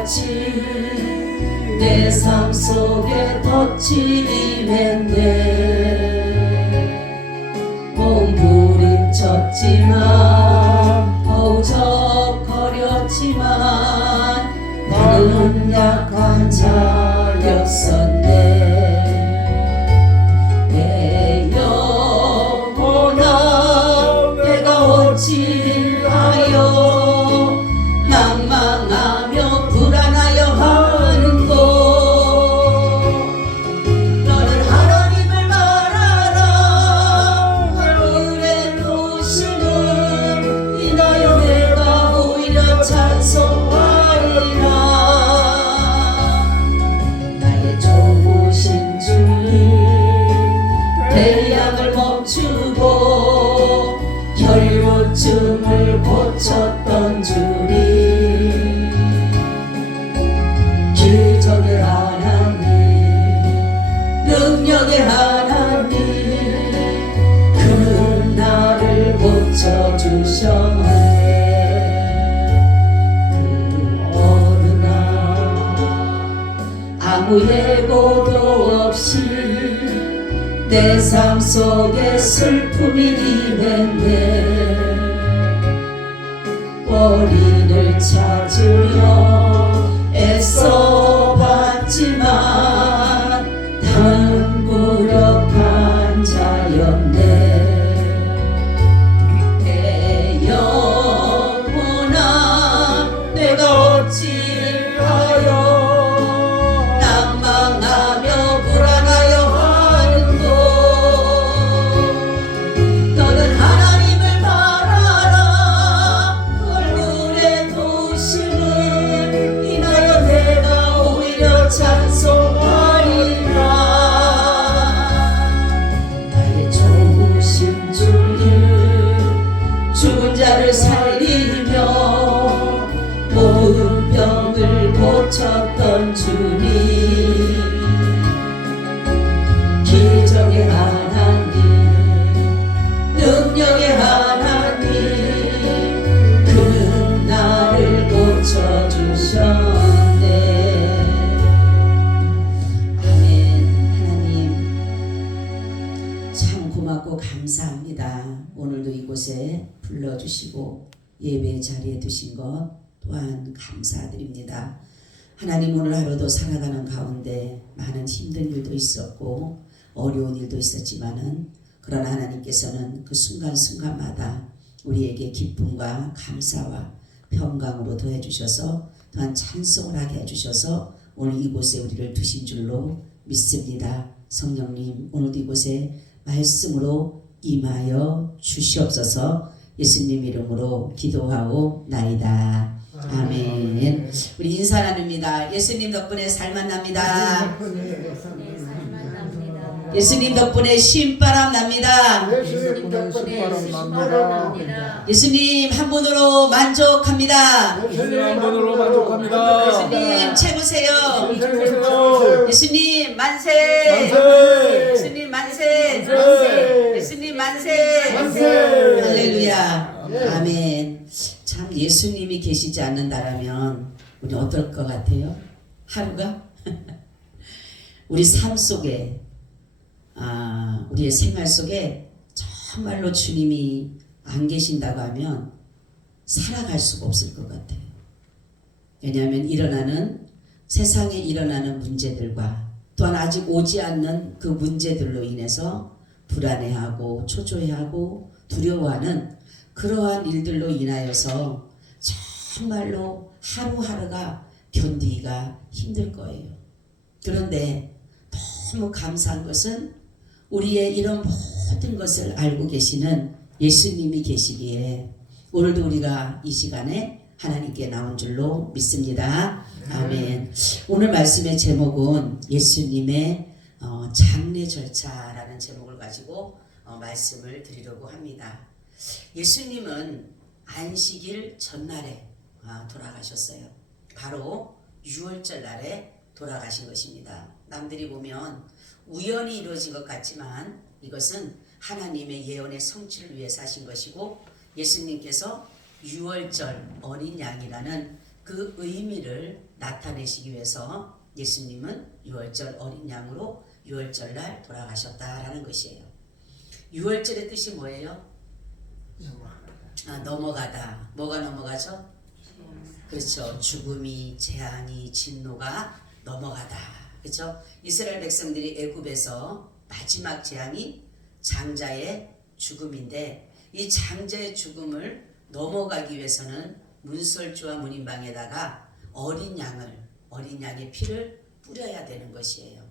같이 내 삶 속에 덧침했네. 몸부림쳤지만 허우적거렸지만 나는 약한 자였었네. 내 영혼아 내가 어찌하여 낭망하며 불안하여 하는고. 너는 하나님을 말하라. 하늘에 도심을 인하여 내가 오히려 찬송하리라. 나의 좋으신 주님 배양을 멈추고 혈류증을 고쳤던 주님, 기적의 하나님, 능력의 하나님, 그는 나를 고쳐주셨네. 그 어느 날 아무 예고도 없이 내 삶 속에 슬픔이 임했네. 원인을 찾으려 애써봤지만 나는 무력한 자였네. 내 영혼아 내가 어찌하여 낭망하며 불안하여 하는고. 너는 하나님을 말하라. 얼굴의 도심을 인하여 내가 오히려 찬송하리라. 나의 좋으신 주님, 죽은 자를 살리며 모든 병을 고쳤던 주님, 기적의 하나님, 능력의 하나님, 그는 나를 고쳐주셨네. 아멘. 하나님 참 고맙고 감사합니다. 오늘도 이곳에 불러주시고 예배 자리에 두신 것 또한 감사드립니다. 하나님 오늘 하루도 살아가는 가운데 많은 힘든 일도 있었고 어려운 일도 있었지만은 그러나 하나님께서는 그 순간순간마다 우리에게 기쁨과 감사와 평강으로 더해주셔서 또한 찬송을 하게 해주셔서 오늘 이곳에 우리를 두신 줄로 믿습니다. 성령님 오늘도 이곳에 말씀으로 임하여 주시옵소서. 예수님 이름으로 기도하오나이다. 아멘. 우리 인사 나눕니다. 예수님 덕분에 살만 납니다. 예수님 덕분에 신바람 납니다. 예수님 한 분으로 만족합니다. 예수님 최고세요. 예수님 만세. 예수님 만세. 예수님 만세. 할렐루야. 아멘. 참 예수님이 계시지 않는다라면 우리 어떨 것 같아요? 하루가? 우리 삶 속에 우리의 생활 속에 정말로 주님이 안 계신다고 하면 살아갈 수가 없을 것 같아요. 왜냐하면 세상에 일어나는 문제들과 또한 아직 오지 않는 그 문제들로 인해서 불안해하고 초조해하고 두려워하는 그러한 일들로 인하여서 정말로 하루하루가 견디기가 힘들 거예요. 그런데 너무 감사한 것은 우리의 이런 모든 것을 알고 계시는 예수님이 계시기에 오늘도 우리가 이 시간에 하나님께 나온 줄로 믿습니다. 아멘. 오늘 말씀의 제목은 예수님의 장례 절차라는 제목을 가지고 말씀을 드리려고 합니다. 예수님은 안식일 전날에 돌아가셨어요. 바로 6월절 날에 돌아가신 것입니다. 남들이 보면 우연히 이루어진 것 같지만 이것은 하나님의 예언의 성취를 위해서 하신 것이고 예수님께서 6월절 어린 양이라는 그 그 의미를 나타내시기 위해서 예수님은 유월절 어린 양으로 유월절 날 돌아가셨다라는 것이에요. 유월절의 뜻이 뭐예요? 넘어가다. 뭐가 넘어가죠? 그렇죠. 죽음이, 재앙이, 진노가 넘어가다. 그렇죠? 이스라엘 백성들이 애굽에서 마지막 재앙이 장자의 죽음인데, 이 장자의 죽음을 넘어가기 위해서는 문설주와 문인방에다가 어린 양의 피를 뿌려야 되는 것이에요.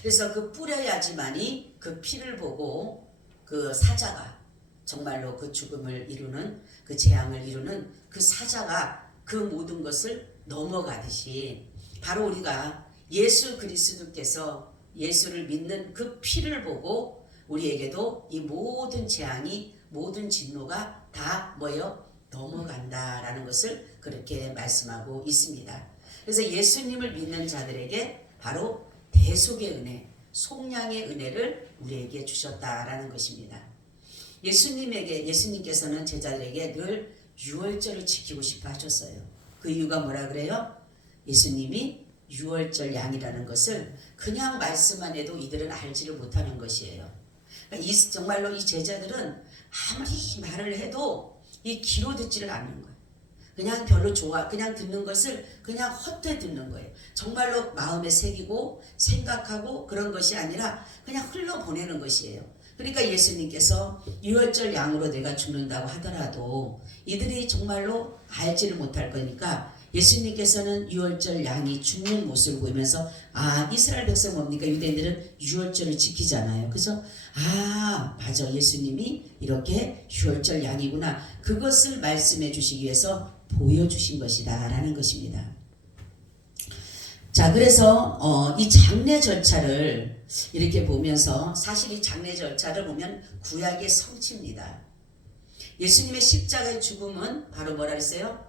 그래서 그 뿌려야지만이 그 피를 보고 그 사자가, 정말로 그 죽음을 이루는, 그 재앙을 이루는 그 사자가 그 모든 것을 넘어가듯이, 바로 우리가 예수 그리스도께서 예수를 믿는 그 피를 보고 우리에게도 이 모든 재앙이, 모든 진노가 다 뭐예요? 넘어간다라는 것을 그렇게 말씀하고 있습니다. 그래서 예수님을 믿는 자들에게 바로 대속의 은혜, 속량의 은혜를 우리에게 주셨다라는 것입니다. 예수님께서는 제자들에게 늘 유월절을 지키고 싶어 하셨어요. 그 이유가 뭐라 그래요? 예수님이 유월절 양이라는 것을 그냥 말씀만 해도 이들은 알지를 못하는 것이에요. 그러니까 정말로 이 제자들은 아무리 말을 해도 이 귀로 듣지를 않는 거예요. 그냥 별로 그냥 듣는 것을 그냥 헛되이 듣는 거예요. 정말로 마음에 새기고 생각하고 그런 것이 아니라 그냥 흘러보내는 것이에요. 그러니까 예수님께서 유월절 양으로 내가 죽는다고 하더라도 이들이 정말로 알지를 못할 거니까 예수님께서는 유월절 양이 죽는 모습을 보이면서, 이스라엘 백성 뭡니까? 유대인들은 유월절을 지키잖아요. 그죠? 맞아. 예수님이 이렇게 유월절 양이구나. 그것을 말씀해 주시기 위해서 보여주신 것이다 라는 것입니다. 자, 그래서 이 장례 절차를 이렇게 보면서, 사실 이 장례 절차를 보면 구약의 성취입니다. 예수님의 십자가의 죽음은 바로 뭐라 그랬어요?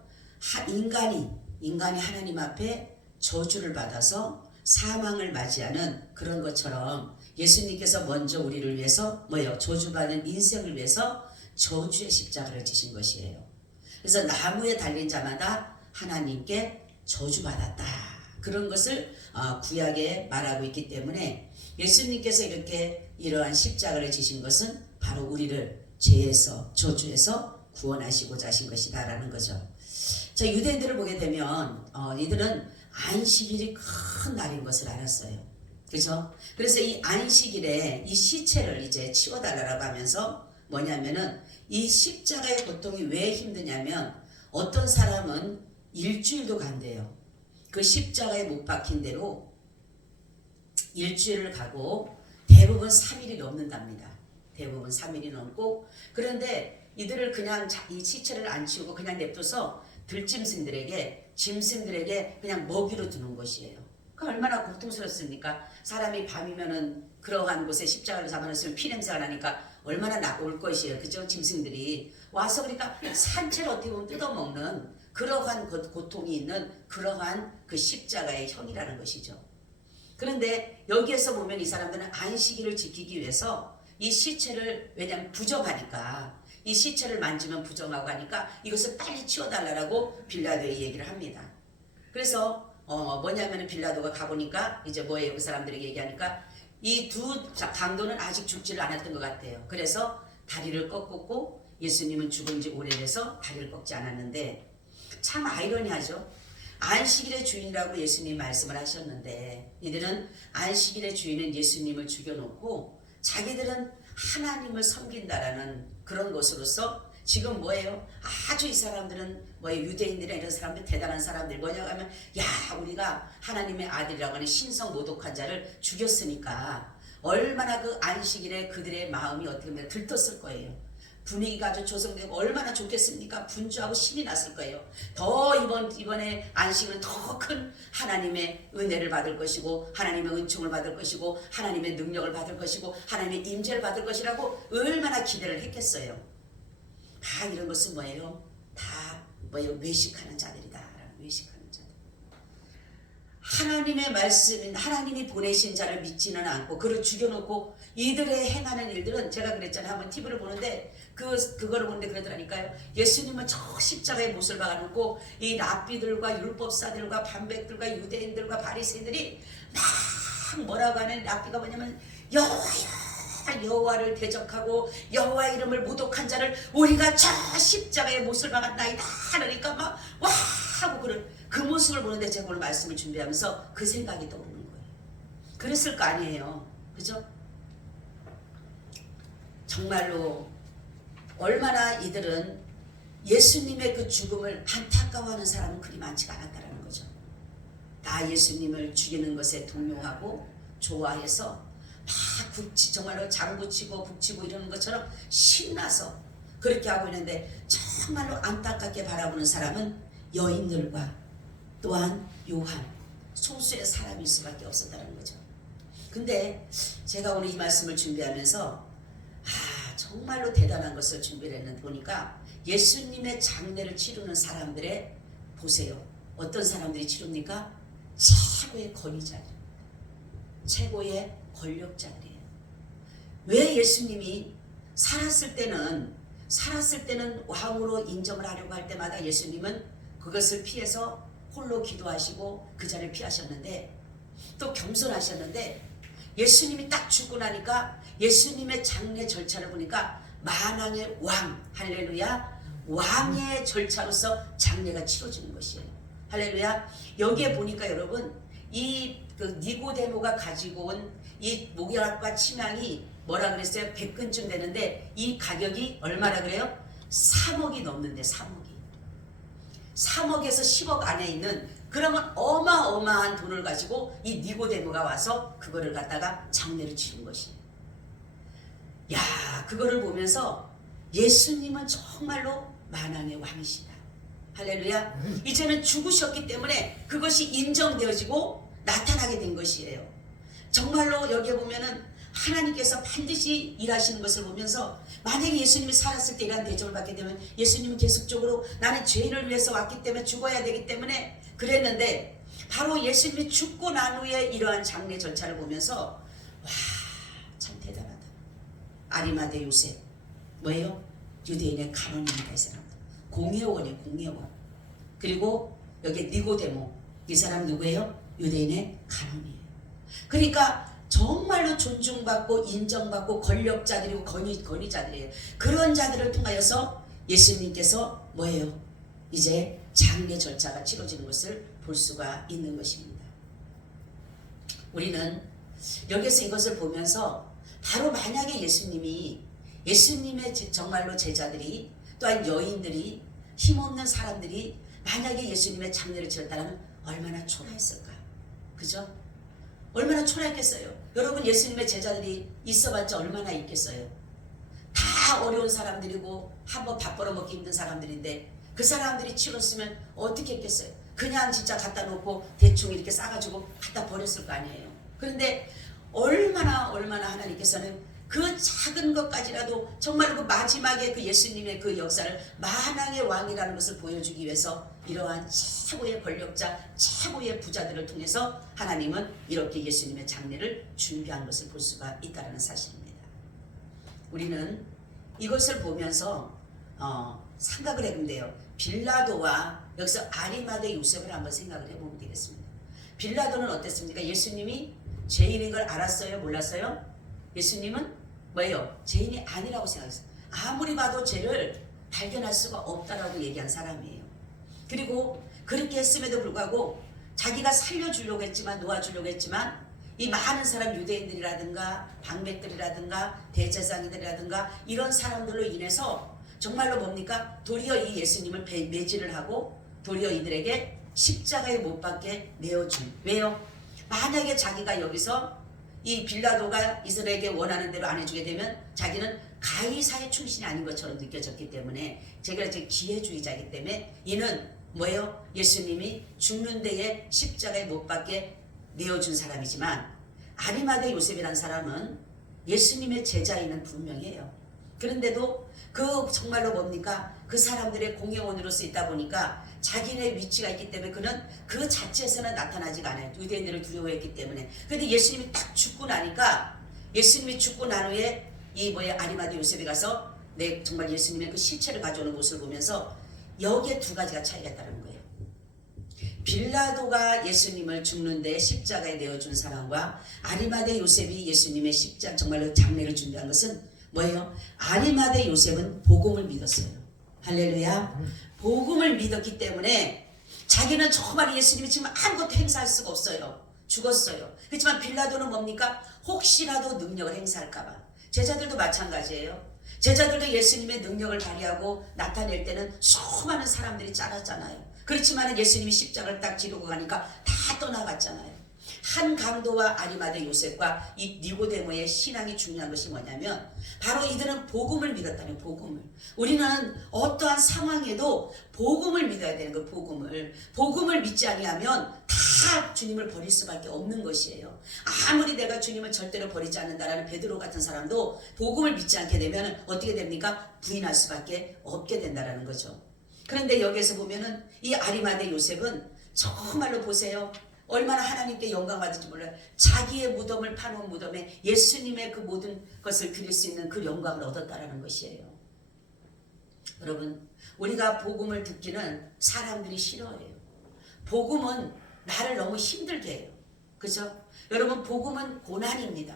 인간이 하나님 앞에 저주를 받아서 사망을 맞이하는 그런 것처럼 예수님께서 먼저 우리를 위해서 저주받는 인생을 위해서 저주의 십자가를 지신 것이에요. 그래서 나무에 달린 자마다 하나님께 저주받았다. 그런 것을 구약에 말하고 있기 때문에 예수님께서 이렇게 이러한 십자가를 지신 것은 바로 우리를 죄에서, 저주에서 구원하시고자 하신 것이다 라는 거죠. 자, 유대인들을 보게 되면 이들은 안식일이 큰 날인 것을 알았어요. 그렇죠? 그래서 이 안식일에 이 시체를 이제 치워달라고 하면서 뭐냐면은, 이 십자가의 고통이 왜 힘드냐면, 어떤 사람은 일주일도 간대요. 그 십자가에 못 박힌 대로 일주일을 가고 대부분 3일이 넘는답니다. 대부분 3일이 넘고, 그런데 이들을 그냥 이 시체를 안 치우고 그냥 냅둬서 짐승들에게 그냥 먹이로 두는 것이에요. 그 얼마나 고통스럽습니까? 사람이 밤이면은 그러한 곳에 십자가를 잡아놓으면 피냄새가 나니까 얼마나 올 것이에요. 그죠? 짐승들이 와서, 그러니까 산채를 어떻게 보면 뜯어먹는 그러한 고통이 있는 그러한 그 십자가의 형이라는 것이죠. 그런데 여기에서 보면 이 사람들은 안식일을 지키기 위해서 이 시체를, 왜냐하면 부정하니까, 이 시체를 만지면 부정하고 하니까 이것을 빨리 치워달라고 빌라도에 얘기를 합니다. 그래서 뭐냐면 빌라도가 가보니까 이제 뭐예요? 그 사람들에게 얘기하니까 이 두 강도는 아직 죽지를 않았던 것 같아요. 그래서 다리를 꺾었고, 예수님은 죽은 지 오래돼서 다리를 꺾지 않았는데, 참 아이러니하죠. 안식일의 주인이라고 예수님 말씀을 하셨는데, 이들은 안식일의 주인은 예수님을 죽여놓고 자기들은 하나님을 섬긴다라는 그런 것으로서 지금 뭐예요? 아주 이 사람들은 유대인들이나 이런 사람들, 대단한 사람들 뭐냐고 하면, 우리가 하나님의 아들이라고 하는 신성 모독한 자를 죽였으니까 얼마나 그 안식일에 그들의 마음이 어떻게 보면 들떴을 거예요. 분위기가 아주 조성되고 얼마나 좋겠습니까? 분주하고 신이 났을 거예요. 더 이번에 안식일은 더 큰 하나님의 은혜를 받을 것이고, 하나님의 은총을 받을 것이고, 하나님의 능력을 받을 것이고, 하나님의 임재를 받을 것이라고 얼마나 기대를 했겠어요. 다 이런 것은 뭐예요? 다 외식하는 자들이다. 외식하는 자들. 하나님의 말씀인, 하나님이 보내신 자를 믿지는 않고 그를 죽여놓고 이들의 행하는 일들은 제가 그랬잖아요. 한번 TV를 보는데 그거를 보는데 그러더라니까요. 예수님은 저 십자가에 못을 박아놓고 이 랍비들과 율법사들과 반백들과 유대인들과 바리새인들이 막 뭐라고 하는 랍비가 뭐냐면 여호와를 대적하고 여호와 이름을 모독한 자를 우리가 저 십자가에 못을 박았나이다 그러니까 막 와 하고 그런 그 모습을 보는데 제가 오늘 말씀을 준비하면서 그 생각이 떠오르는 거예요. 그랬을 거 아니에요. 그죠? 정말로 얼마나 이들은 예수님의 그 죽음을 안타까워하는 사람은 그리 많지가 않았다는 거죠. 다 예수님을 죽이는 것에 동요하고 좋아해서 막 정말로 장구치고 북치고 이러는 것처럼 신나서 그렇게 하고 있는데 정말로 안타깝게 바라보는 사람은 여인들과 또한 요한 소수의 사람일 수밖에 없었다는 거죠. 근데 제가 오늘 이 말씀을 준비하면서 정말로 대단한 것을 준비를 했는데 보니까 예수님의 장례를 치르는 사람들의 보세요. 어떤 사람들이 치릅니까? 최고의 권위자들, 최고의 권력자들이에요. 왜 예수님이 살았을 때는 왕으로 인정을 하려고 할 때마다 예수님은 그것을 피해서 홀로 기도하시고 그 자리를 피하셨는데 또 겸손하셨는데 예수님이 딱 죽고 나니까 예수님의 장례 절차를 보니까 만왕의 왕 할렐루야 왕의 절차로서 장례가 치러지는 것이에요. 할렐루야. 여기에 보니까 여러분 이 그 니고데모가 가지고 온 이 목약과 침향이 뭐라 그랬어요? 100근쯤 되는데 이 가격이 얼마라 그래요? 3억이 넘는데 3억에서 10억 안에 있는 그러면 어마어마한 돈을 가지고 이 니고데모가 와서 그거를 갖다가 장례를 치른 것이에요. 야, 그거를 보면서 예수님은 정말로 만왕의 왕이시다. 할렐루야. 이제는 죽으셨기 때문에 그것이 인정되어지고 나타나게 된 것이에요. 정말로 여기에 보면은 하나님께서 반드시 일하시는 것을 보면서 만약에 예수님이 살았을 때 이러한 대접을 받게 되면 예수님은 계속적으로 나는 죄인을 위해서 왔기 때문에 죽어야 되기 때문에 그랬는데 바로 예수님이 죽고 난 후에 이러한 장례 절차를 보면서 와, 참 대단하다. 아리마대 요셉 뭐예요? 유대인의 간원입니다. 이 사람 공회원이에요. 공회원. 그리고 여기 니고데모 이 사람 누구예요? 유대인의 간원이에요. 그러니까 정말로 존중받고 인정받고 권력자들이고 권위자들이에요. 그런 자들을 통하여서 예수님께서 뭐예요? 이제 장례 절차가 치러지는 것을 볼 수가 있는 것입니다. 우리는 여기서 이것을 보면서 바로 만약에 예수님의 정말로 제자들이 또한 여인들이 힘없는 사람들이 만약에 예수님의 장례를 치렀다면 얼마나 초라했을까? 그죠? 얼마나 초라했겠어요. 여러분 예수님의 제자들이 있어봤자 얼마나 있겠어요. 다 어려운 사람들이고 한번 밥 벌어먹기 힘든 사람들인데 그 사람들이 치렀으면 어떻게 했겠어요. 그냥 진짜 갖다 놓고 대충 이렇게 싸가지고 갖다 버렸을 거 아니에요. 그런데 얼마나 하나님께서는 그 작은 것까지라도 정말 그 마지막에 그 예수님의 그 역사를 만왕의 왕이라는 것을 보여주기 위해서 이러한 최고의 권력자, 최고의 부자들을 통해서 하나님은 이렇게 예수님의 장례를 준비한 것을 볼 수가 있다는 사실입니다. 우리는 이것을 보면서 생각을 해본대요. 빌라도와 여기서 아리마대 요셉을 한번 생각을 해보면 되겠습니다. 빌라도는 어땠습니까? 예수님이 죄인인 걸 알았어요? 몰랐어요? 예수님은 뭐예요? 죄인이 아니라고 생각했어요. 아무리 봐도 죄를 발견할 수가 없다라고 얘기한 사람이에요. 그리고 그렇게 했음에도 불구하고 자기가 살려주려고 했지만 놓아주려고 했지만 이 많은 사람 유대인들이라든가 방백들이라든가 대제사장들이라든가 이런 사람들로 인해서 정말로 뭡니까? 도리어 이 예수님을 매질을 하고 도리어 이들에게 십자가에 못 박게 내어준. 왜요? 만약에 자기가 여기서 이 빌라도가 이스라엘에게 원하는 대로 안 해주게 되면 자기는 가이사의 충신이 아닌 것처럼 느껴졌기 때문에 제가 이제 기회주의자이기 때문에 이는 뭐예요? 예수님이 죽는 데에 십자가에 못 박게 내어준 사람이지만 아리마대 요셉이라는 사람은 예수님의 제자이는 분명해요. 그런데도 그 정말로 뭡니까? 그 사람들의 공회원으로서 있다 보니까 자기네 위치가 있기 때문에 그는 그 자체에서는 나타나지가 않아요. 유대인들을 두려워했기 때문에. 그런데 예수님이 딱 죽고 나니까 예수님이 죽고 난 후에 이 아리마대 요셉이 가서 정말 예수님의 그 시체를 가져오는 모습을 보면서 여기에 두 가지가 차이가 있다는 거예요. 빌라도가 예수님을 죽는데 십자가에 내어준 사람과 아리마대 요셉이 예수님의 십자가 정말로 장례를 준비한 것은 뭐예요? 아리마대 요셉은 복음을 믿었어요. 할렐루야. 복음을 믿었기 때문에 자기는 정말 예수님이 지금 아무것도 행사할 수가 없어요. 죽었어요. 그렇지만 빌라도는 뭡니까? 혹시라도 능력을 행사할까봐. 제자들도 마찬가지예요. 제자들도 예수님의 능력을 발휘하고 나타낼 때는 수많은 사람들이 짜랐잖아요. 그렇지만 예수님이 십자가를 딱 지르고 가니까 다 떠나갔잖아요. 한 강도와 아리마대 요셉과 이 니고데모의 신앙이 중요한 것이 뭐냐면 바로 이들은 복음을 믿었다는 복음을. 우리는 어떠한 상황에도 복음을 믿어야 되는 거. 복음을 믿지 아니하면 다 주님을 버릴 수밖에 없는 것이에요. 아무리 내가 주님을 절대로 버리지 않는다라는 베드로 같은 사람도 복음을 믿지 않게 되면 어떻게 됩니까? 부인할 수밖에 없게 된다라는 거죠. 그런데 여기에서 보면은 이 아리마대 요셉은 정말로 보세요. 얼마나 하나님께 영광 받을지 몰라요. 자기의 무덤을 파놓은 무덤에 예수님의 그 모든 것을 드릴 수 있는 그 영광을 얻었다라는 것이에요. 여러분, 우리가 복음을 듣기는 사람들이 싫어해요. 복음은 나를 너무 힘들게 해요. 그죠? 여러분, 복음은 고난입니다.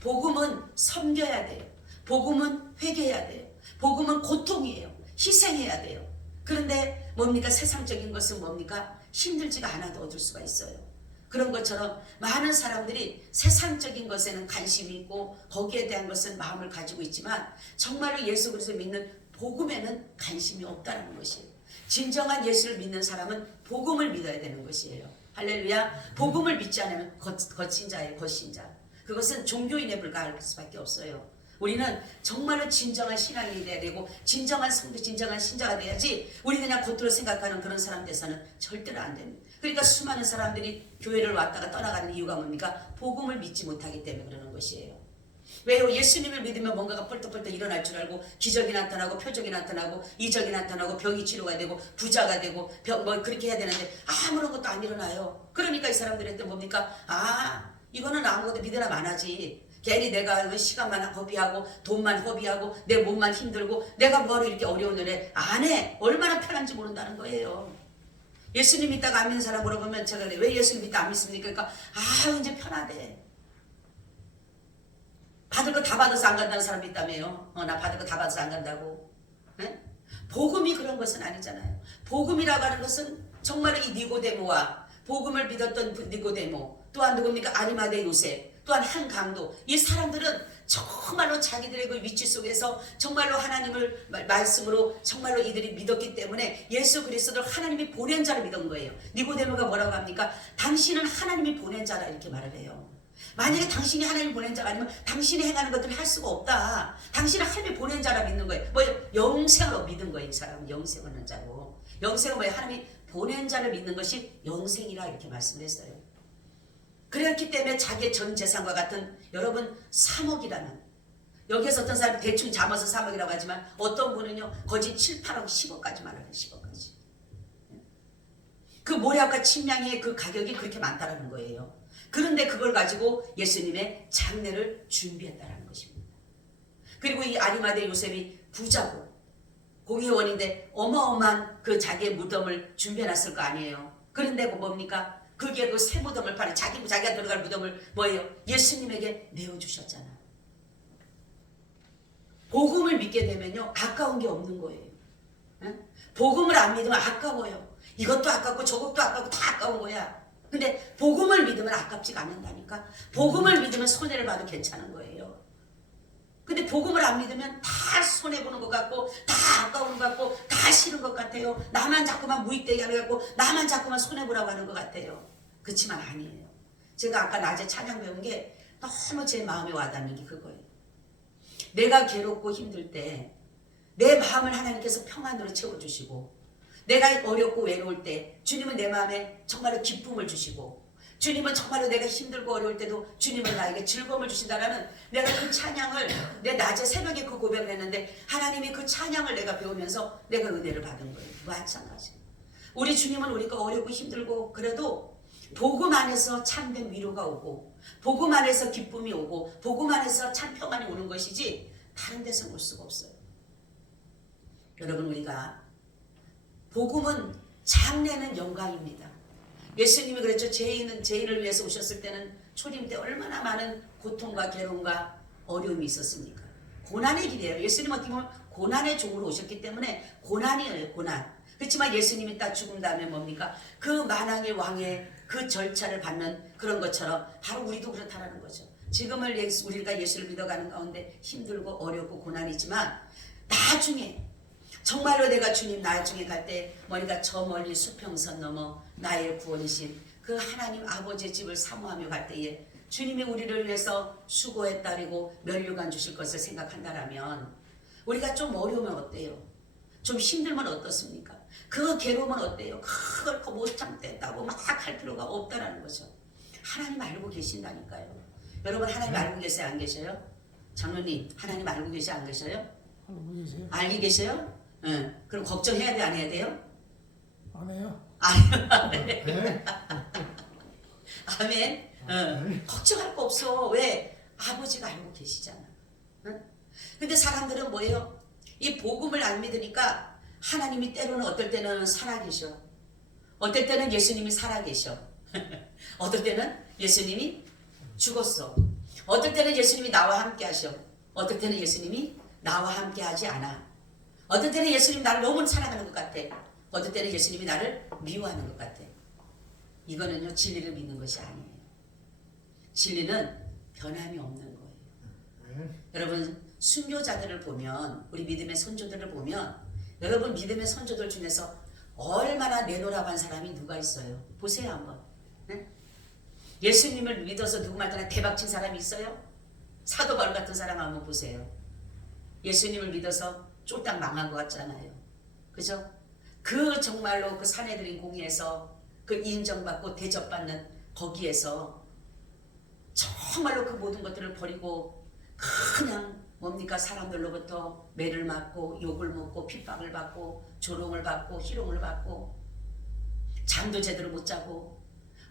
복음은 섬겨야 돼요. 복음은 회개해야 돼요. 복음은 고통이에요. 희생해야 돼요. 그런데 뭡니까? 세상적인 것은 뭡니까? 힘들지가 않아도 얻을 수가 있어요. 그런 것처럼 많은 사람들이 세상적인 것에는 관심이 있고 거기에 대한 것은 마음을 가지고 있지만 정말로 예수 그리스도 믿는 복음에는 관심이 없다는 것이에요. 진정한 예수를 믿는 사람은 복음을 믿어야 되는 것이에요. 할렐루야. 복음을 믿지 않으면 거친 자예요. 거신자. 그것은 종교인에 불과할 수밖에 없어요. 우리는 정말로 진정한 신앙인이 돼야 되고 진정한 성도, 진정한 신자가 돼야지 우리 그냥 겉으로 생각하는 그런 사람 돼서는 절대로 안 됩니다. 그러니까 수많은 사람들이 교회를 왔다가 떠나가는 이유가 뭡니까? 복음을 믿지 못하기 때문에 그러는 것이에요. 왜요? 예수님을 믿으면 뭔가가 펄떡펄떡 일어날 줄 알고 기적이 나타나고 표적이 나타나고 이적이 나타나고 병이 치료가 되고 부자가 되고 그렇게 해야 되는데 아무런 것도 안 일어나요. 그러니까 이 사람들한테 뭡니까? 이거는 아무것도 믿으나 마나지. 괜히 내가 시간만 허비하고 돈만 허비하고 내 몸만 힘들고 내가 뭐하러 이렇게 어려운 일에 안 해. 얼마나 편한지 모른다는 거예요. 예수님 믿다가 안 믿는 사람 물어보면 제가 그래. 왜 예수님 믿다 안 믿습니까? 그러니까 이제 편하대. 받을 거 다 받아서 안 간다는 사람이 있다며요. 나 받을 거 다 받아서 안 간다고. 네? 복음이 그런 것은 아니잖아요. 복음이라고 하는 것은 정말로 이 니고데모와 복음을 믿었던 니고데모 또한 누굽니까? 아리마대 요셉 또한 한 강도 이 사람들은 정말로 자기들의 그 위치 속에서 정말로 하나님을 말씀으로 정말로 이들이 믿었기 때문에 예수 그리스도를 하나님이 보낸 자를 믿은 거예요. 니고데모가 뭐라고 합니까? 당신은 하나님이 보낸 자라 이렇게 말을 해요. 만약에 당신이 하나님 보낸 자가 아니면 당신이 행하는 것들을 할 수가 없다. 당신은 하나님이 보낸 자라 믿는 거예요. 영생으로 믿은 거예요. 이 사람은 영생을 하는 자고. 영생은 뭐예요? 하나님이 보낸 자를 믿는 것이 영생이라 이렇게 말씀을 했어요. 그렇기 때문에 자기의 전 재산과 같은 여러분 3억이라는 여기에서 어떤 사람이 대충 잡아서 3억이라고 하지만 어떤 분은요 거짓 7, 8억, 10억까지 말해요. 10억까지. 그 모략과 침량의 그 가격이 그렇게 많다는 거예요. 그런데 그걸 가지고 예수님의 장례를 준비했다는 것입니다. 그리고 이 아리마대 요셉이 부자고 공회원인데 어마어마한 그 자기의 무덤을 준비해놨을 거 아니에요. 그런데 뭡니까? 그게 그 새 무덤을 파는 자기가 들어갈 무덤을 뭐예요? 예수님에게 내어주셨잖아. 복음을 믿게 되면요 아까운 게 없는 거예요. 에? 복음을 안 믿으면 아까워요. 이것도 아깝고 저것도 아깝고 다 아까운 거야. 근데 복음을 믿으면 아깝지가 않는다니까. 복음을 믿으면 손해를 봐도 괜찮은 거예요. 근데 복음을 안 믿으면 다 손해보는 것 같고 다 아까운 것 같고 다 싫은 것 같아요. 나만 자꾸만 무익되게 하는 것 같고 나만 자꾸만 손해보라고 하는 것 같아요. 그렇지만 아니에요. 제가 아까 낮에 찬양 배운 게 너무 제 마음에 와닿는 게 그거예요. 내가 괴롭고 힘들 때 내 마음을 하나님께서 평안으로 채워주시고 내가 어렵고 외로울 때 주님은 내 마음에 정말로 기쁨을 주시고 주님은 정말로 내가 힘들고 어려울 때도 주님은 나에게 즐거움을 주신다라는 내가 그 찬양을 내 낮에 새벽에 그 고백을 했는데 하나님이 그 찬양을 내가 배우면서 내가 은혜를 받은 거예요. 마찬가지. 우리 주님은 우리가 어렵고 힘들고 그래도 복음 안에서 참된 위로가 오고 복음 안에서 기쁨이 오고 복음 안에서 참 평안이 오는 것이지 다른 데서 올 수가 없어요. 여러분, 우리가 복음은 장래는 영광입니다. 예수님이 그랬죠. 죄인을 위해서 오셨을 때는 초림 때 얼마나 많은 고통과 괴로움과 어려움이 있었습니까? 고난의 길이에요. 예수님은 어떻게 보면 고난의 종으로 오셨기 때문에 고난이에요. 고난. 그렇지만 예수님이 딱 죽은 다음에 뭡니까? 그 만왕의 왕의 그 절차를 받는 그런 것처럼 바로 우리도 그렇다라는 거죠. 지금을 우리가 예수를 믿어가는 가운데 힘들고 어렵고 고난이지만 나중에 정말로 내가 주님 나중에 갈 때 뭐니까 저 멀리 수평선 넘어 나의 구원이신 그 하나님 아버지의 집을 사모하며 갈 때에 주님이 우리를 위해서 수고에 따르고 면류관 주실 것을 생각한다라면 우리가 좀 어려우면 어때요? 좀 힘들면 어떻습니까? 그 괴로움은 어때요? 그걸 못 참겠다고 막 할 필요가 없다라는 거죠. 하나님 알고 계신다니까요. 여러분, 하나님 알고 계세요? 안 계셔요? 장로님, 하나님 알고 계세요? 안 계셔요? 알고 계세요? 알고 계세요? 응. 그럼 걱정해야 돼? 안 해야 돼요? 안 해요? 아멘. 네? 아멘. 걱정할 거 없어. 왜? 아버지가 알고 계시잖아. 응? 근데 사람들은 뭐예요? 이 복음을 안 믿으니까 하나님이 때로는 어떨 때는 살아계셔. 어떨 때는 예수님이 살아계셔. 어떨 때는 예수님이 죽었어. 어떨 때는 예수님이 나와 함께 하셔. 어떨 때는 예수님이 나와 함께 하지 않아. 어떨 때는 예수님이 나를 너무 사랑하는 것 같아. 어떨 때는 예수님이 나를 미워하는 것 같아. 이거는요, 진리를 믿는 것이 아니에요. 진리는 변함이 없는 거예요. 여러분, 순교자들을 보면, 우리 믿음의 선조들을 보면, 여러분 믿음의 선조들 중에서 얼마나 내놓으라고 한 사람이 누가 있어요? 보세요 한번. 네? 예수님을 믿어서 누구 말따나 대박친 사람이 있어요? 사도 바울 같은 사람 한번 보세요. 예수님을 믿어서 쫄딱 망한 것 같잖아요. 그죠? 그 정말로 그 사내들인 공의에서 그 인정받고 대접받는 거기에서 정말로 그 모든 것들을 버리고 그냥 뭡니까? 사람들로부터 매를 맞고 욕을 먹고 핍박을 받고 조롱을 받고 희롱을 받고 잠도 제대로 못 자고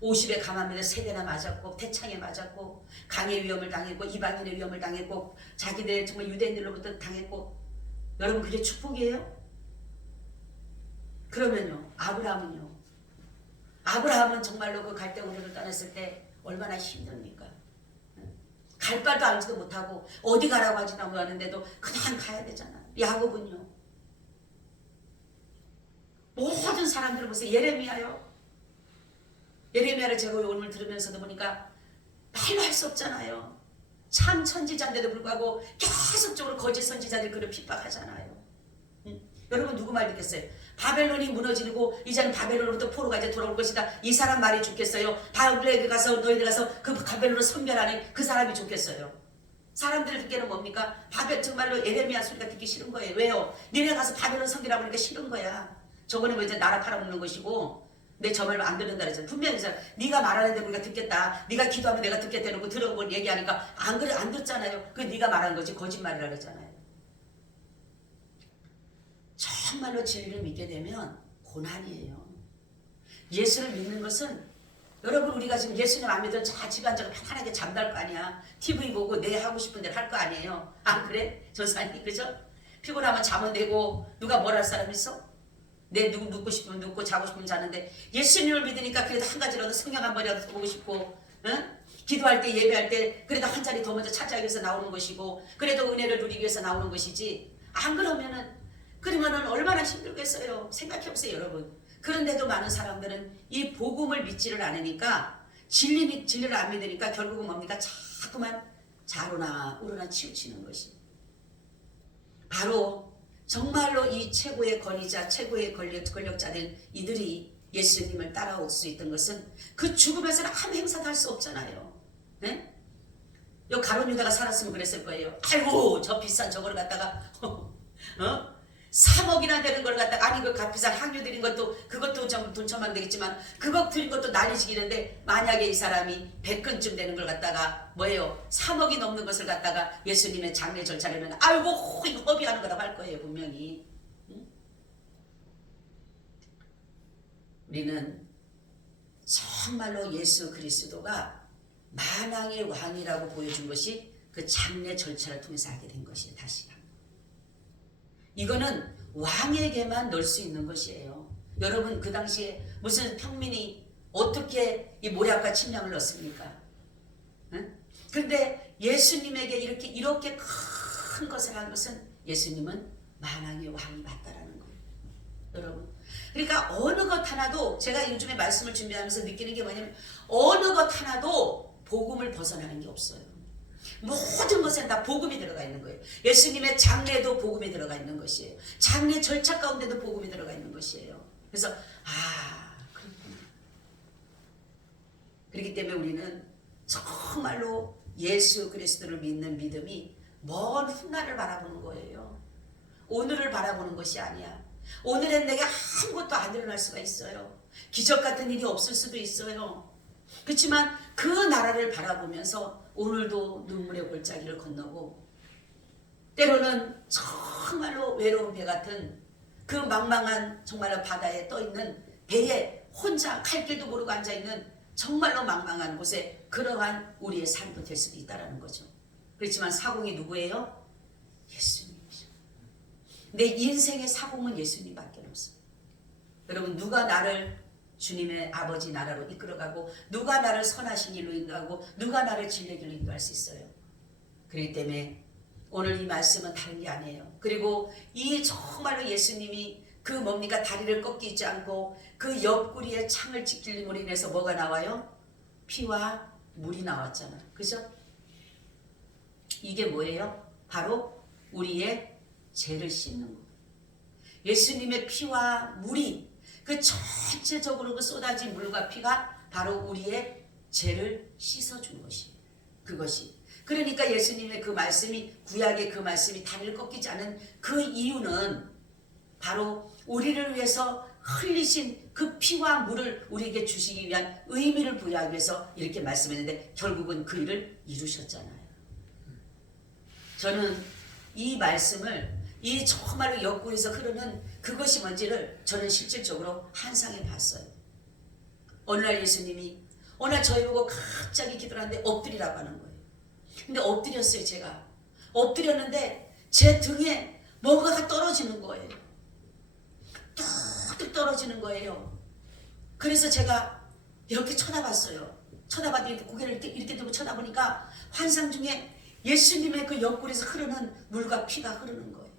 50에 감암에도 3대나 맞았고 태창에 맞았고 강의 위험을 당했고 이방인의 위험을 당했고 자기들 정말 유대인들로부터 당했고. 여러분, 그게 축복이에요? 그러면요, 아브라함은요? 아브라함은 정말로 그 갈대 우르를 떠났을 때 얼마나 힘듭니까? 갈 바도 알지도 못하고 어디 가라고 하지도 않았는데도 그냥 가야 되잖아. 야곱은요? 모든 사람들을 보세요. 예레미야요. 예레미야를 제가 오늘 들으면서도 보니까 말로 할 수 없잖아요. 참 선지자인데도 불구하고 계속적으로 거짓 선지자들 그를 핍박하잖아요. 여러분, 누구 말 듣겠어요? 바벨론이 무너지고 이제는 바벨론으로부터 포로가 이제 돌아올 것이다. 이 사람 말이 좋겠어요? 너희들 가서 그 바벨론을 섬멸하니 그 사람이 좋겠어요? 사람들 듣기에는 뭡니까? 정말로 예레미야 소리가 듣기 싫은 거예요. 왜요? 니네 가서 바벨론 섬기라고 하니까 싫은 거야. 저거는 뭐 이제 나라 팔아먹는 것이고 내 저 말 안 듣는다 그랬잖아. 분명히 네가 말하는데 우리가 듣겠다. 네가 기도하면 내가 듣겠다 이러고 들어보고 얘기하니까 안 듣잖아요. 그 네가 말하는 거지 거짓말이라 그랬잖아요. 정말로 진리를 믿게 되면 고난이에요. 예수를 믿는 것은 여러분, 우리가 지금 예수님 안 믿으면 집에 앉아서 편안하게 잠잘 거 아니야. TV 보고 내 하고 싶은 대로 할 거 아니에요. 안 그래? 전사님, 그죠? 피곤하면 잠은 되고 누가 뭘 할 사람 있어? 내 눕고 싶으면 눕고 자고 싶으면 자는데 예수님을 믿으니까 그래도 한 가지라도 성경 한 번이라도 더 보고 싶고, 응? 기도할 때 예배할 때 그래도 한 자리 더 먼저 찾아가기 위해서 나오는 것이고 그래도 은혜를 누리기 위해서 나오는 것이지. 안 그러면은 얼마나 힘들겠어요. 생각해보세요, 여러분. 그런데도 많은 사람들은 이 복음을 믿지를 않으니까 진리를 안 믿으니까 결국은 뭡니까? 자꾸만 좌로나 우로나 치우치는 것이. 바로 정말로 이 최고의 권위자, 최고의 권력자들 이들이 예수님을 따라올 수 있던 것은 그 죽음에서는 아무 행사도 할 수 없잖아요. 네? 요 가룟 유다가 살았으면 그랬을 거예요. 아이고, 저 비싼 저걸 갖다가 3억이나 되는 걸 갖다가, 아니 그 값비싼 향유 드린 것도 그것도 좀 돈 천만 되겠지만 그거 드린 것도 난리지기는데 만약에 이 사람이 100근쯤 되는 걸 갖다가 뭐예요? 3억이 넘는 것을 갖다가 예수님의 장례 절차라면 아이고 이거 허비하는 거라고 할 거예요, 분명히. 응? 우리는 정말로 예수 그리스도가 만왕의 왕이라고 보여준 것이 그 장례 절차를 통해서 알게 된 것이에요. 다시가. 이거는 왕에게만 넣을 수 있는 것이에요. 여러분 그 당시에 무슨 평민이 어떻게 이 모략과 침략을 넣습니까? 응? 그런데 예수님에게 이렇게 큰 것을 한 것은 예수님은 만왕의 왕이 맞다라는 거예요. 여러분. 그러니까 어느 것 하나도 제가 요즘에 말씀을 준비하면서 느끼는 게 뭐냐면 어느 것 하나도 복음을 벗어나는 게 없어요. 모든 것에 다 복음이 들어가 있는 거예요. 예수님의 장례도 복음이 들어가 있는 것이에요. 장례 절차 가운데도 복음이 들어가 있는 것이에요. 그래서 그렇구나. 그렇기 때문에 우리는 정말로 예수 그리스도를 믿는 믿음이 먼 훗날을 바라보는 거예요. 오늘을 바라보는 것이 아니야. 오늘은 내가 아무것도 안 일어날 수가 있어요. 기적 같은 일이 없을 수도 있어요. 그렇지만 그 나라를 바라보면서 오늘도 눈물의 골짜기를 건너고 때로는 정말로 외로운 배 같은 그 망망한 정말로 바다에 떠있는 배에 혼자 갈 길도 모르고 앉아있는 정말로 망망한 곳에 그러한 우리의 삶도 될 수도 있다는 거죠. 그렇지만 사공이 누구예요? 예수님이죠. 내 인생의 사공은 예수님밖에 없어요. 여러분 누가 나를 주님의 아버지 나라로 이끌어가고 누가 나를 선하신 길로 인도하고 누가 나를 진리의 길로 인도할 수 있어요. 그렇기 때문에 오늘 이 말씀은 다른 게 아니에요. 그리고 이 정말로 예수님이 그 뭡니까 다리를 꺾이지 않고 그 옆구리에 창을 찍힐림으로 인해서 뭐가 나와요? 피와 물이 나왔잖아. 그죠? 이게 뭐예요? 바로 우리의 죄를 씻는 거예요. 예수님의 피와 물이 그 전체적으로 그 쏟아진 물과 피가 바로 우리의 죄를 씻어준 것이에요. 그것이. 그러니까 예수님의 그 말씀이 구약의 그 말씀이 다리를 꺾이지 않은 그 이유는 바로 우리를 위해서 흘리신 그 피와 물을 우리에게 주시기 위한 의미를 부여하기 위해서 이렇게 말씀했는데 결국은 그 일을 이루셨잖아요. 저는 이 말씀을 이 정말로 옆구리에서 흐르는 그것이 뭔지를 저는 실질적으로 한상해 봤어요. 어느 날 예수님이 어느 날 저희 보고 갑자기 기도를 하는데 엎드리라고 하는 거예요. 근데 엎드렸어요. 제가 엎드렸는데 제 등에 뭔가가 떨어지는 거예요. 뚝뚝 떨어지는 거예요. 그래서 제가 이렇게 쳐다봤어요. 쳐다봤더니 고개를 이렇게 들고 쳐다보니까 환상 중에 예수님의 그 옆구리에서 흐르는 물과 피가 흐르는 거예요.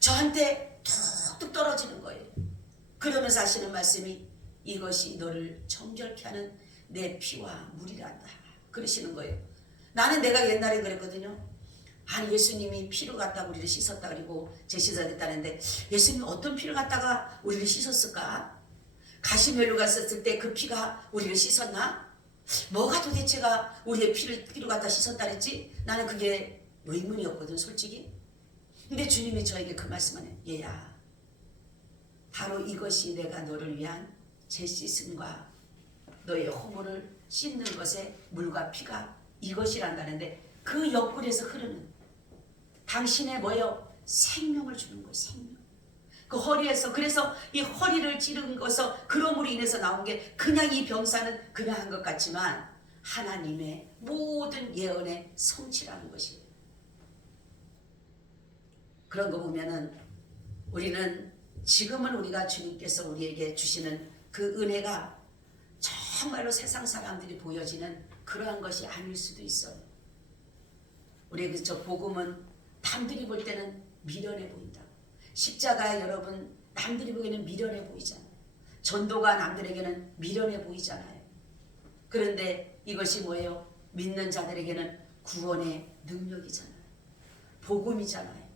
저한테 툭툭 떨어지는 거예요. 그러면서 하시는 말씀이 이것이 너를 정결케 하는 내 피와 물이란다. 그러시는 거예요. 나는 내가 옛날에 그랬거든요. 아니 예수님이 피를 갖다가 우리를 씻었다 그리고 제 씻어냈다는데 예수님 어떤 피를 갖다가 우리를 씻었을까? 가시멜로 갔었을 때 그 피가 우리를 씻었나? 뭐가 도대체가 우리의 피를 갖다 씻었다 그랬지? 나는 그게 의문이었거든 솔직히. 근데 주님이 저에게 그 말씀을 해요. 얘야 바로 이것이 내가 너를 위한 제 씻음과 너의 허물을 씻는 것의 물과 피가 이것이란다는데 그 옆구리에서 흐르는 당신의 뭐예요? 생명을 주는 거예요. 생명. 그 허리에서 그래서 이 허리를 찌른 것서 그럼으로 인해서 나온 게 그냥 이 병사는 그냥 한 것 같지만 하나님의 모든 예언의 성취라는 것이에요. 그런 거 보면은 우리는 지금은 우리가 주님께서 우리에게 주시는 그 은혜가 정말로 세상 사람들이 보여지는 그러한 것이 아닐 수도 있어요. 우리의 저 복음은 남들이 볼 때는 미련해 보인다. 십자가 여러분 남들이 보기에는 미련해 보이잖아요. 전도가 남들에게는 미련해 보이잖아요. 그런데 이것이 뭐예요? 믿는 자들에게는 구원의 능력이잖아요. 복음이잖아요.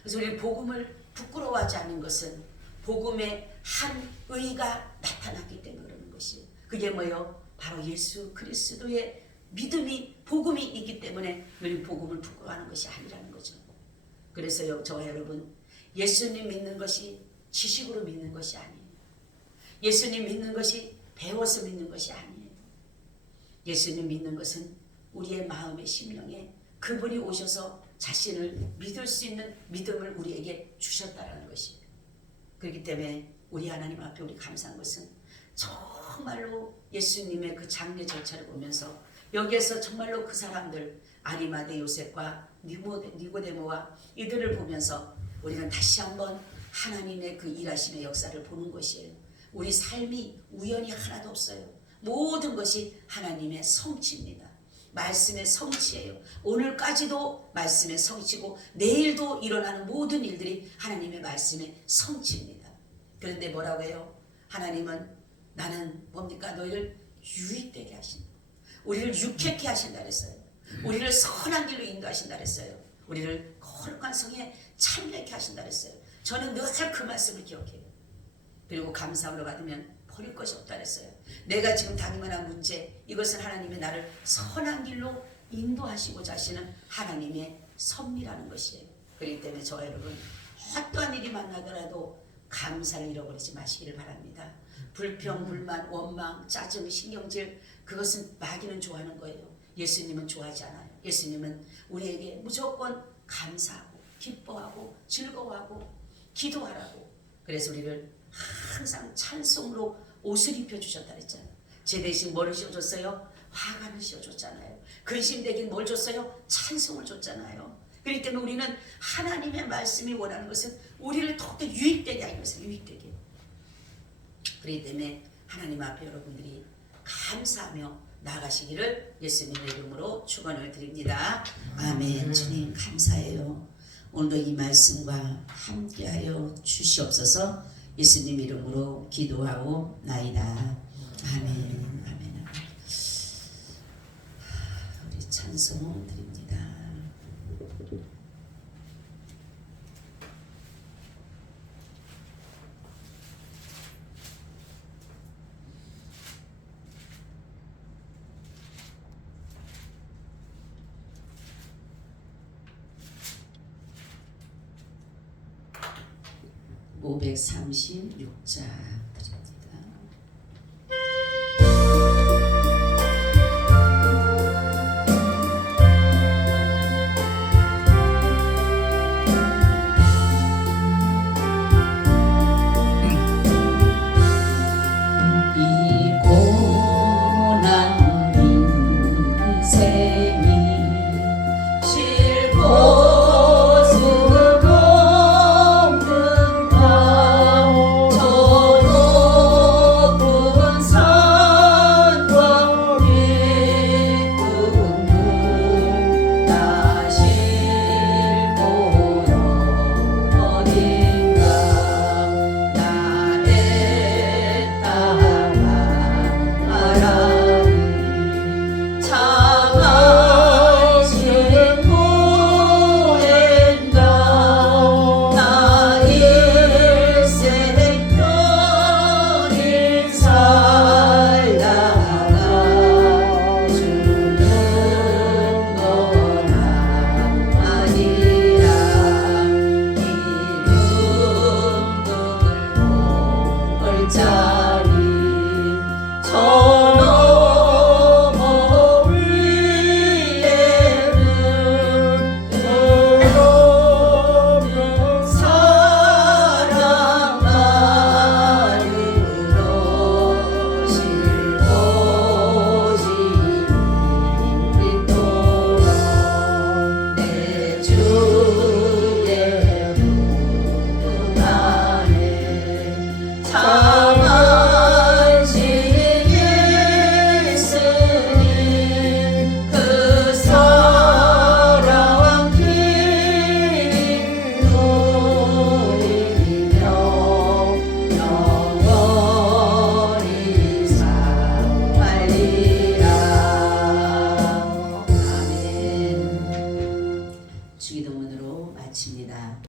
그래서 우리 복음을 부끄러워하지 않는 것은 복음의 한 의가 나타났기 때문에 그러는 것이에요. 그게 뭐예요? 바로 예수 그리스도의 믿음이 복음이 있기 때문에 우리 복음을 부끄러워하는 것이 아니라는 거죠. 그래서 저와 여러분 예수님 믿는 것이 지식으로 믿는 것이 아니에요. 예수님 믿는 것이 배워서 믿는 것이 아니에요. 예수님 믿는 것은 우리의 마음의 심령에 그분이 오셔서 자신을 믿을 수 있는 믿음을 우리에게 주셨다는 것이에요. 그렇기 때문에 우리 하나님 앞에 우리 감사한 것은 정말로 예수님의 그 장례 절차를 보면서 여기에서 정말로 그 사람들 아리마대 요셉과 니고데모와 이들을 보면서 우리는 다시 한번 하나님의 그 일하심의 역사를 보는 것이에요. 우리 삶이 우연이 하나도 없어요. 모든 것이 하나님의 성취입니다. 말씀의 성취예요. 오늘까지도 말씀의 성취고 내일도 일어나는 모든 일들이 하나님의 말씀의 성취입니다. 그런데 뭐라고 해요? 하나님은 나는 뭡니까? 너희를 유익되게 하신다. 우리를 유쾌케 하신다 그랬어요. 우리를 선한 길로 인도하신다 그랬어요. 우리를 거룩한 성에 참여케 하신다 그랬어요. 저는 늘 그 말씀을 기억해요. 그리고 감사함으로 받으면 버릴 것이 없다 그랬어요. 내가 지금 당면한 문제, 이것은 하나님의 나를 선한 길로 인도하시고자 하시는 하나님의 섭리라는 것이에요. 그렇기 때문에 저와 여러분 어떠한 일이 만나더라도 감사를 잃어버리지 마시기를 바랍니다. 불평, 불만, 원망, 짜증, 신경질, 그것은 마귀는 좋아하는 거예요. 예수님은 좋아하지 않아요. 예수님은 우리에게 무조건 감사하고 기뻐하고 즐거워하고 기도하라고. 그래서 우리를 항상 찬송으로 옷을 입혀주셨다 그랬잖아요. 제 대신 뭐를 씌워줬어요? 화관을 씌워줬잖아요. 근심되긴 뭘 줬어요? 찬송을 줬잖아요. 그렇기 때문에 우리는 하나님의 말씀이 원하는 것은 우리를 더욱더 유익되게 하는 것을 유익되게. 그렇기 때문에 하나님 앞에 여러분들이 감사하며 나가시기를 예수님의 이름으로 축원을 드립니다. 아멘. 주님 감사해요. 오늘도 이 말씀과 함께하여 주시옵소서. 예수님 이름으로 기도하고 나이다. 아멘. 아멘. 우리 찬송 드립니다. (536장)